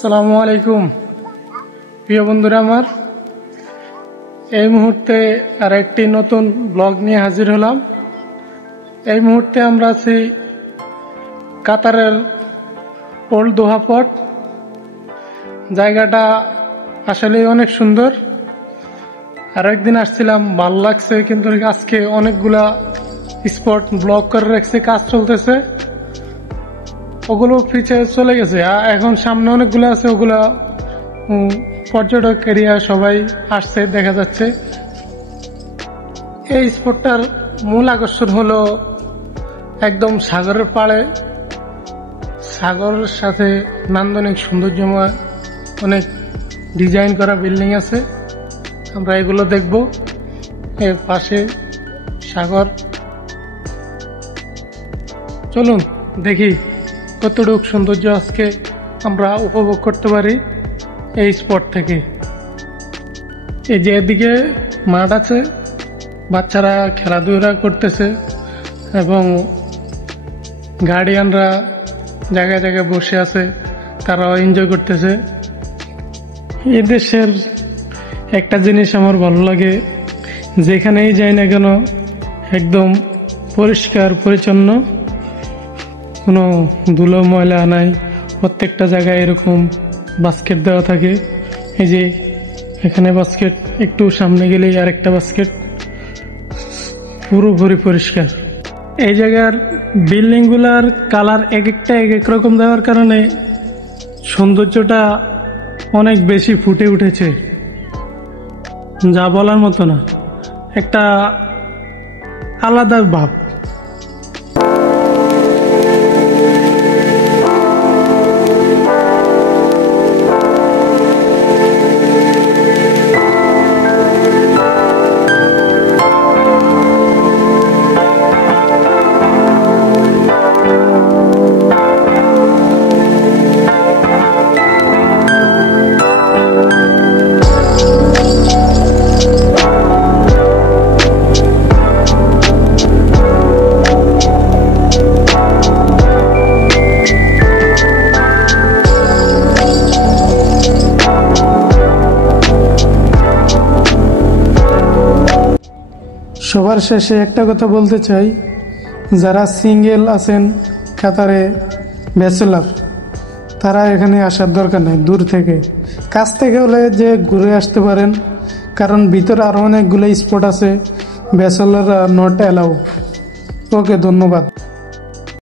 আসসালামু আলাইকুম প্রিয় বন্ধুরা আমার, এই মুহূর্তে আর একটি নতুন ব্লগ নিয়ে হাজির হলাম। এই মুহূর্তে আমরা আছি কাতারের ওল্ড দোহা পোর্ট। জায়গাটা আসলে অনেক সুন্দর। আর একদিন আসছিলাম, ভালো লাগছে, কিন্তু আজকে অনেকগুলা স্পট ব্লক করে রাখছে, কাজ চলতেছে, ওগুলো পিছিয়ে চলে গেছে। এখন সামনে অনেকগুলো আছে, ওগুলা পর্যটক এরিয়া সবাই আসছে, দেখা যাচ্ছে। এই স্পটটার মূল আকর্ষণ হলো একদম সাগরের পাড়ে, সাগরের সাথে নান্দনিক সৌন্দর্যময় অনেক ডিজাইন করা বিল্ডিং আছে। আমরা এগুলো দেখব। এর পাশে সাগর। চলুন দেখি কতটুকু সৌন্দর্য আজকে আমরা উপভোগ করতে পারি এই স্পট থেকে। এই যে এদিকে মাঠ আছে, বাচ্চারা খেলাধুলা করতেছে এবং গার্ডিয়ানরা জায়গায় জায়গায় বসে আছে, তারাও এনজয় করতেছে। এই দেশের একটা জিনিস আমার ভালো লাগে, যেখানেই যাই না কেন একদম পরিষ্কার পরিচ্ছন্ন, কোনো ধুলো ময়লা নাই। প্রত্যেকটা জায়গায় এরকম বাস্কেট দেওয়া থাকে। এই যে এখানে বাস্কেট, একটু সামনে গেলেই আরেকটা বাস্কেট, পুরোপুরি পরিষ্কার। এই জায়গার বিল্ডিং গুলার কালার এক একটা এক এক রকম দেওয়ার কারণে সৌন্দর্যটা অনেক বেশি ফুটে উঠেছে, যা বলার মতো না। একটা আলাদা ভাব। সবার শেষে একটা কথা বলতে চাই, যারা সিঙ্গেল আছেন কাতারে, ব্যাচেলার, তারা এখানে আসার দরকার নেই। দূর থেকে, কাছ থেকে হলে যে ঘুরে আসতে পারেন, কারণ ভিতরে আরো অনেকগুলো স্পট আছে। Bachelor not allow. ওকে, ধন্যবাদ।